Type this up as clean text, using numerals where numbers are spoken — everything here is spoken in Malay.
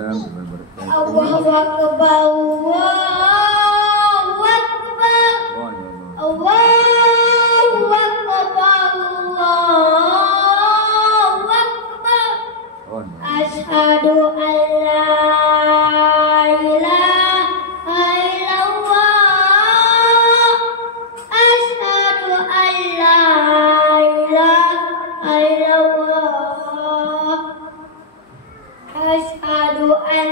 Allahu Akbar, Allahu Akbar, Allahu Akbar, Allahu Akbar. Asyhadu an la ilaha illallah, asyhadu an la ilaha illallah, asyhadu an